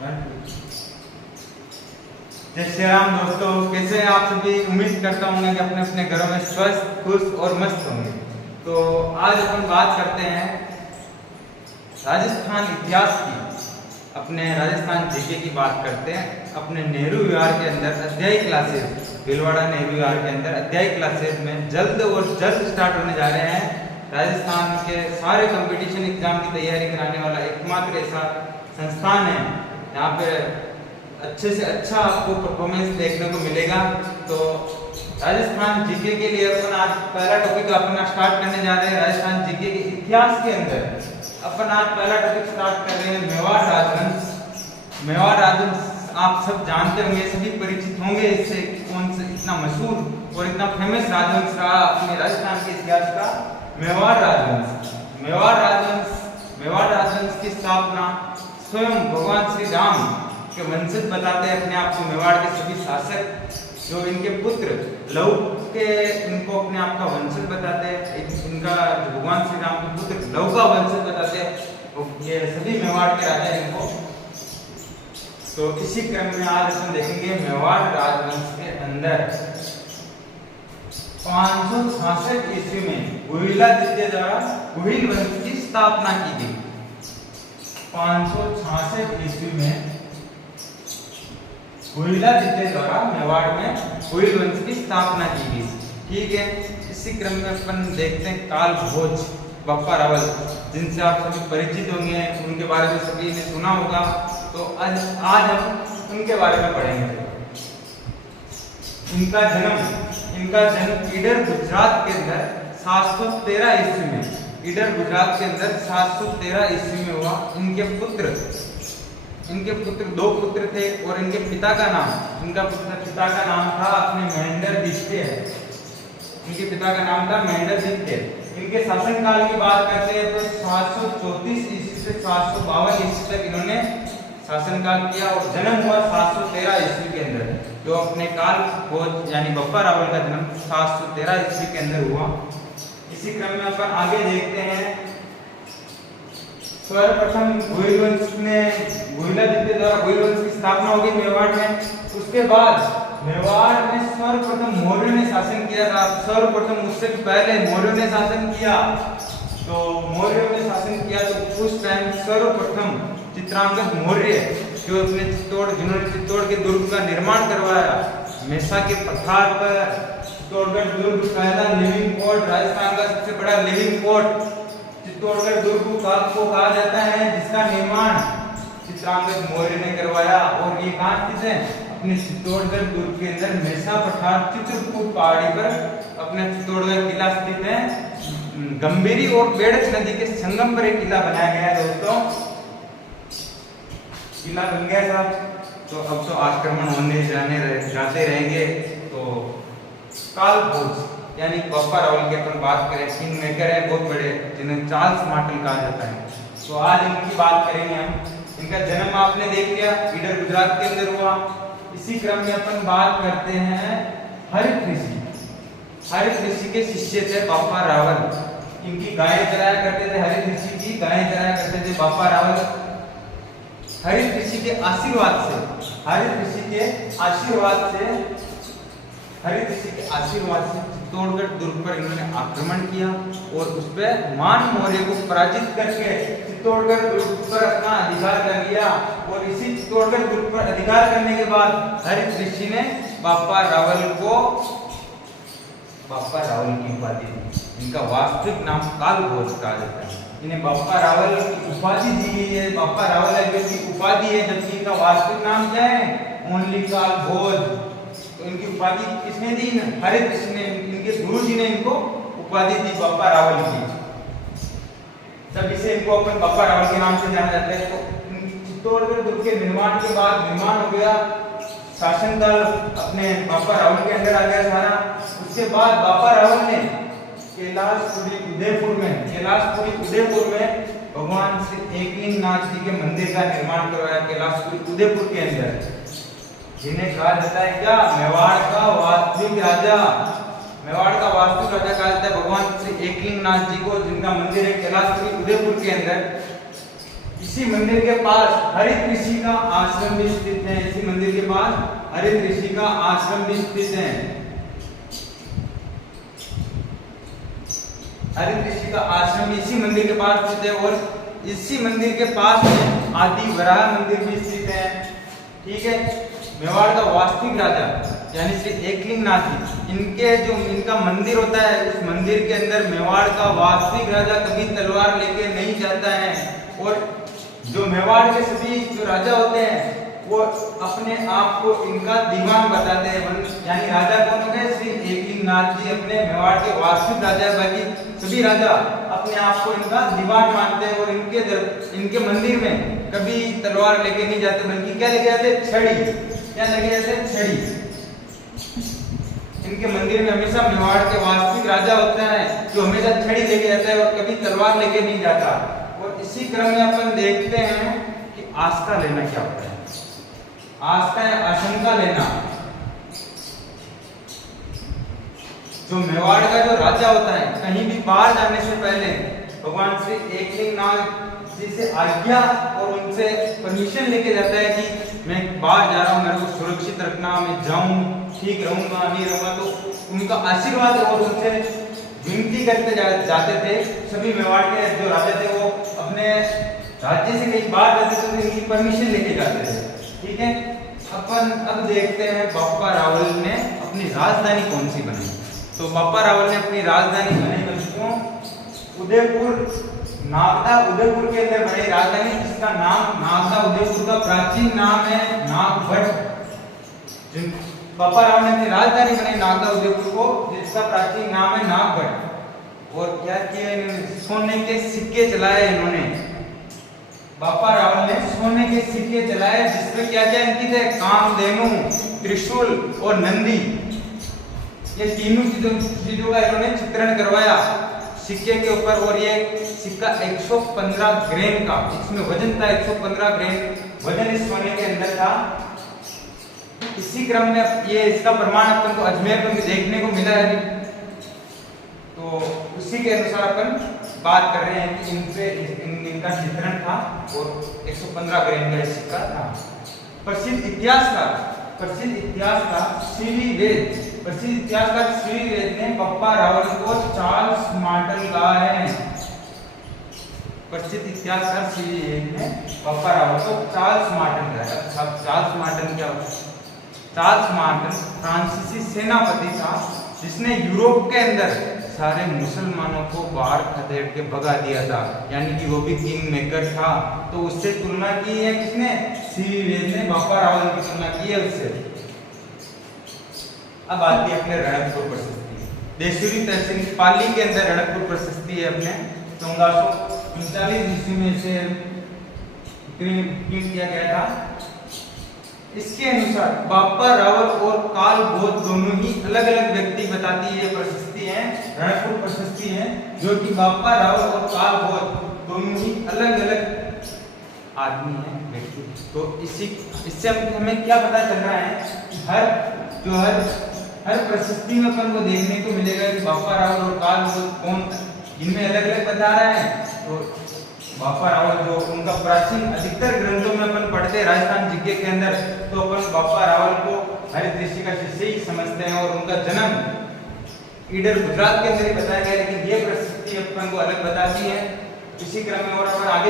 जय श्री राम दोस्तों, कैसे हैं आप सभी। उम्मीद करता हूँ कि अपने अपने घरों में स्वस्थ, खुश और मस्त होंगे। तो आज अपन बात करते हैं राजस्थान इतिहास की। अपने राजस्थान जीके की बात करते हैं। अपने नेहरू विहार के अंदर अध्याय क्लासेस, भीलवाड़ा नेहरू विहार के अंदर अध्याय क्लासेस में जल्द और जल्द स्टार्ट होने जा रहे हैं। राजस्थान के सारे कंपटीशन एग्जाम की तैयारी कराने वाला एकमात्र ऐसा संस्थान है यहाँ पे अच्छे से अच्छा आपको परफॉर्मेंस देखने को मिलेगा। तो राजस्थान जीके के लिए अपन आज पहला टॉपिक अपना स्टार्ट करने जा रहे हैं। राजस्थान जीके के इतिहास के अंदर अपन आज पहला टॉपिक स्टार्ट कर रहे हैं मेवाड़ राजवंश। मेवाड़ राजवंश आप सब जानते होंगे, सभी परिचित होंगे इससे। कौन से इतना मशहूर और इतना फेमस राजवंश रहा अपने राजस्थान के इतिहास का मेवाड़ राजवंश। मेवाड़ राजवंश की स्थापना स्वयं भगवान श्री राम के वंशज बताते हैं अपने आप को। मेवाड़ के सभी शासक जो इनके पुत्र लव के इनको अपने आप का वंशज बताते हैं। इनका भगवान श्री राम के पुत्र लव का वंशज बताते हैं, ये सभी मेवाड़ के राजा इनको। तो इसी क्रम में आज हम देखेंगे मेवाड़ राजवंश के अंदर 566 ईस्वी में गुहिलादित्य द्वारा गुहिल वंश की स्थापना की गई। 566 ईस्वी में गुहिलादित्य द्वारा मेवाड़ में गुहिल वंश की स्थापना की गई। ठीक है, इसी क्रम में अपन देखते हैं काल भोज बप्पा रावल, जिनसे आप सभी परिचित होंगे, उनके बारे में सभी ने सुना होगा। तो आज हम उनके बारे में पढ़ेंगे। इनका जन्म ईडर गुजरात के अंदर 713 ईस्वी में, ईडर गुजरात के अंदर 713 ईस्वी में हुआ। इनके दो पुत्र थे और इनके पिता का नाम था अपने महेंद्रदित्य। इनके पिता का नाम था महेंद्रदित्य। इनके शासनकाल की बात करते हैं तो 734 ईस्वी से 752 ईस्वी तक इन्होंने शासनकाल किया और जन्म हुआ 713 ईस्वी के अंदर। जो अपने काल भोज यानी बप्पा रावल का जन्म 713 ईस्वी के अंदर हुआ। इसी क्रम में अपन आगे देखते हैं। सर्वप्रथम गुहिलादित्य द्वारा गुहिल वंश की स्थापना होगी मेवाड़ में। उसके बाद मेवाड़ में सर्वप्रथम मौर्य ने शासन किया था। सर्वप्रथम उससे पहले मौर्य ने शासन किया। तो मौर्य ने शासन किया तो उस टाइम सर्वप्रथम चित्रांगद मौर्य जिन्होंने चित्तौड़ के दुर्ग का निर्माण करवाया। मेसा के पठार पर चित्तौड़गढ़ दुर्ग पहला लिविंग फोर्ट, राजस्थान का सबसे बड़ा लिविंग फोर्ट चित्तौड़गढ़ दुर्ग को कहा जाता है, जिसका निर्माण चित्रांगद मौर्य ने करवाया। और ये कहाँ स्थित है? अपने चित्तौड़गढ़ दुर्ग के अंदर मेसा पठार चित्रकूट पहाड़ी पर अपना चित्तौड़गढ़ किला स्थित है। गंभीरी और बेड़च नदी के संगम पर एक किला बनाया गया है दोस्तों। किला बन गया साहब। तो अब तो आक्रमण होने जाते रहेंगे। तो काल भोज यानी बप्पा रावल की अपन बात करें, किंग मेकर है बहुत बड़े, जिन्हें चार्ल्स मार्टेल कहा जाता है। तो आज इनकी बात करेंगे हम। इनका जन्म आपने देख लिया, ईडर गुजरात के अंदर हुआ। इसी क्रम में अपन बात करते हैं हरित ऋषि के शिष्य थे बप्पा रावल। इनकी गायें चराया करते थे, हरित ऋषि की गायें चराया करते थे बप्पा रावल। हरित ऋषि के आशीर्वाद से चित्तौड़गढ़ दुर्ग पर इन्होंने आक्रमण किया और उस पर मान मौर्य को पराजित करके चित्तौड़गढ़ दुर्ग पर अपना अधिकार कर लिया। और इसी चित्तौड़गढ़ दुर्ग पर अधिकार करने के बाद हरित ऋषि ने बप्पा रावल की उपाधि दी। इनका वास्तविक नाम काल भोज कहा जाता है। इन्हें बप्पा रावल की उपाधि दी गई है। बप्पा रावल है जो की उपाधि है, जबकि इनका वास्तविक नाम क्या है? ओनली काल भोज। तो इनकी उपाधि किसने दी? हरित ऋषि ने, इनके गुरु जी ने इनको उपाधि दी बप्पा रावल की। तब इसे इनको अपन बप्पा रावल के नाम से जाना जाता है। तो चित्तौड़गढ़ दुर्ग के निर्माण के बाद निर्माण हो गया, शासनकाल अपने बप्पा रावल के अंदर आ गया सारा। उसके बाद बप्पा रावल ने कैलाशपुरी उदयपुर में भगवान श्री एकलिंगनाथ जी के मंदिर का निर्माण करवाया। कैलाशपुरी उदयपुर के अंदर, जिन्हें कहा जाता है क्या? मेवाड़ का वास्तविक राजा कहा जाता है भगवान श्री एकलिंगनाथ जी को, जिनका मंदिर है कैलाशपुरी उदयपुर के अंदर। इसी मंदिर के पास हरित ऋषि का आश्रम भी स्थित है। इसी मंदिर के पास हरित ऋषि का आश्रम भी स्थित है। हरित ऋषि का आश्रम इसी मंदिर के पास स्थित है और इसी मंदिर के पास में आदि वराह मंदिर भी स्थित है। ठीक है, मेवाड़ का वास्तविक राजा यानी श्री एकलिंगनाथ जी, इनका मंदिर होता है। उस मंदिर के अंदर मेवाड़ का वास्तविक राजा कभी तलवार लेके नहीं जाता है और जो मेवाड़ के सभी जो राजा होते हैं वो अपने आप को इनका दीवान बताते हैं। यानी राजा कौन हो गए? श्री एकलिंगनाथ जी अपने मेवाड़ के वास्तविक राजा है, बाकी सभी राजा अपने आप को इनका दीवान मानते हैं और इनके मंदिर में कभी तलवार लेके नहीं जाते, बल्कि क्या लेके जाते? छड़ी। क्या लेके जाते? छड़ी। इनके मंदिर में हमेशा मेवाड़ के वास्तविक राजा होता है जो हमेशा छड़ी लेके जाता है और कभी तलवार लेके नहीं जाता। और इसी क्रम में अपन देखते हैं कि आस्था लेना क्या होता है। आस्था या आशंका लेना, जो मेवाड़ का जो राजा होता है कहीं भी बाहर जाने से पहले भगवान श्री एकलिंगनाथ जी से आज्ञा और उनसे परमिशन लेके जाता है कि मैं बाहर जा रहा हूँ, मेरे को सुरक्षित रखना, मैं जाऊं, ठीक रहूंगा, नहीं रहूंगा। तो उनका आशीर्वाद और उनसे विनती करते जाते थे। सभी मेवाड़ के जो राजा थे वो अपने राज्य से कहीं बाहर जाते थे तो इनकी परमिशन लेके जाते थे। ठीक है, अपन अब देखते हैं बापा रावल ने अपनी राजधानी कौन सी बनाई। तो बापा रावल ने अपनी राजधानी बनाई बच्चों उदयपुर, नागदा उदयपुर के अंदर बनाई राजधानी, जिसका नाम नागदा उदयपुर का प्राचीन नाम है नागभट्ट। बापा रावल ने अपनी राजधानी बनाई नागदा उदयपुर को, जिसका प्राचीन नाम है नागभट्ट। और क्या किया इन्होंने? सोने के सिक्के चलाए इन्होंने। बापा रावल ने सोने के सिक्के चलाए जिसमें क्या क्या अंकित है? कामधेनु, त्रिशूल और नंदी, ये तीनों चीजों का इन्होंने चित्रण करवाया सिक्के के ऊपर। और ये सिक्का 115 ग्रेन का, इसमें वजन था 115 ग्रेन वजन इस सोने के अंदर था। इसी क्रम में ये इसका प्रमाण अपन को अजमेर में भी देखने को मिला है। तो उसी के अनुसार अपन बात कर रहे हैं कि इनका चित्रण था और 115 ग्रेन का सिक्का था। प्रसिद्ध इतिहासकार श्री वेद ने बापा रावल को चार्ल्स मार्टन कहा है। प्रसिद्ध इतिहासकार श्री वेद ने बापा रावल को चार्ल्स मार्टन कहा है। चार्ल्स मार्टन क्या होता है? चार्ल्स मार्टन फ्रांसीसी सेनापति था जिसने यूरोप के अंदर सारे मुसलमानों को बाहर खदेड़ के भगा दिया था, यानी कि वो भी किंग मेकर था। तो उससे तुलना की है किसने? श्री वेद ने बापा रावल की तुलना की है उससे। अब आती है अपने रणकपुर प्रशस्ति। देशूरी तहसील पाली के अंदर रणकपुर प्रशस्ति है अपने 1439 ईस्वी में से किया गया था। इसके अनुसार बापा रावल और काल भोज दोनों ही अलग अलग व्यक्ति बताती है प्रशस्ति है, रणकपुर प्रशस्ति है, जो कि बापा रावल और काल भोज दोनों ही अलग अलग आदमी हैं, व्यक्ति। तो इससे हमें क्या पता चल रहा है? हर प्रशस्ति में अपन को देखने को मिलेगा कि बापा रावल और काल भोज कौन इनमें अलग अलग बता रहा है। तो बापा रावल जो उनका प्राचीन अधिकतर ग्रंथों में अपन पढ़ते हैं राजस्थान जीके के अंदर, तो अपन बापा रावल को हरित ऋषि का शिष्य ही समझते हैं और उनका जन्म इधर गुजरात के अंदर ही बताया गया है, लेकिन ये प्रशस्ति अपन को अलग बताती है। इसी क्रम में और अपन आगे